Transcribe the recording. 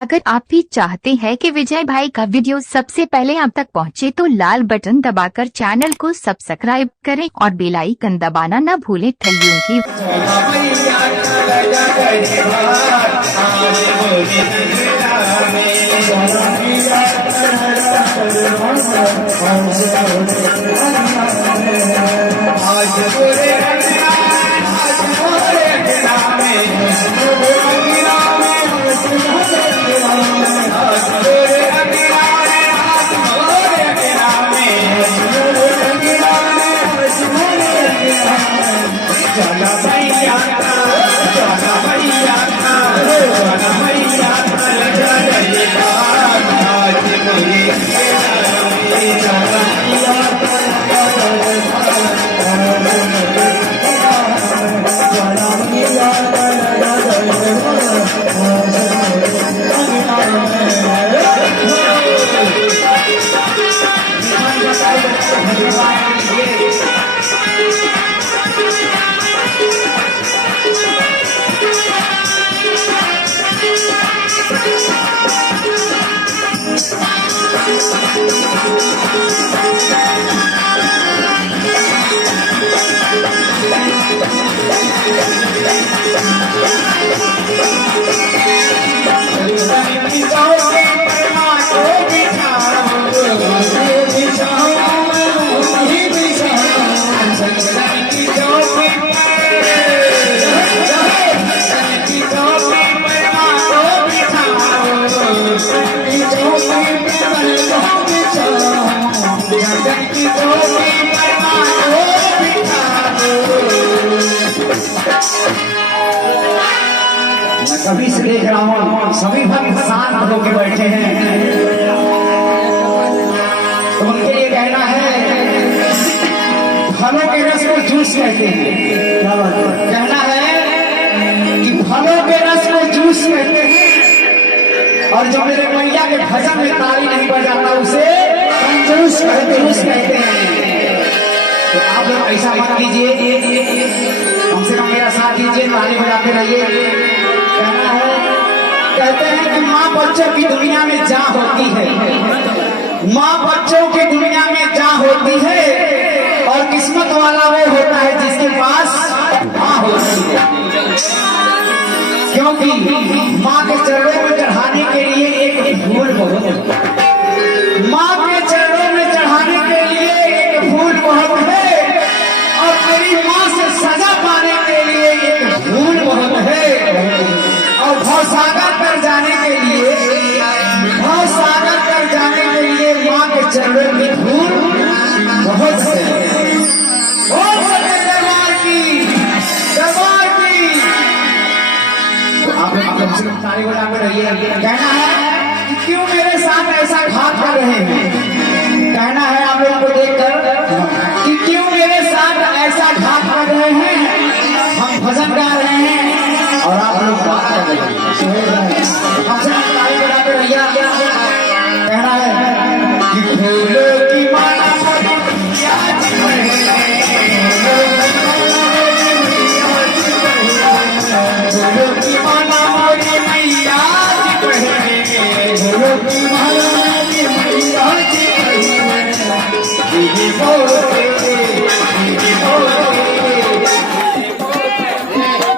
अगर आप भी चाहते हैं कि विजय भाई का वीडियो सबसे पहले आप तक पहुंचे तो लाल बटन दबाकर चैनल को सब्सक्राइब करें और बेल आइकन दबाना न भूलें। थैंक की सभी से देख रहा हूँ, सभी भक्त शांत होकर बैठे हैं, तो उनके लिए कहना है फलों के रस को जूस कहते हैं। कहना है कि फलों के रस को जूस कहते हैं, और जो मेरे मैया के भजन में ताली नहीं बजाता उसे कंजूस कहते हैं। तो आप लोग ऐसा मत कीजिए, कम से कम मेरा साथ दीजिए, ताली बजाते रहिए। कहना है, कहते हैं कि माँ बच्चों की दुनिया में जा होती है, माँ बच्चों की दुनिया में जा होती है, और किस्मत वाला वो होता है जिसके पास माँ होती है। क्योंकि माँ के चरणों में चढ़ाने के लिए एक फूल बहुत है, माँ के चरणों में चढ़ाने के लिए एक फूल बहुत है, और मेरी माँ से सजा पाने के लिए एक फूल बहुत है, और भवसागर कर जाने के लिए, भवसागर कर जाने के लिए माँ के चरणों में फूल बहुत है। बहुत सके दरबार की, दरबार की। तो आप कम से कम ताली बजाकर रहिए। कहना है कि क्यों मेरे साथ ऐसा घात कर रहे हैं, कहना है आप लोगों को देखकर कि क्यों मेरे साथ ऐसा घात कर रहे हैं। हम भजन गा रहे हैं और आप लोग बात कर रहे हैं।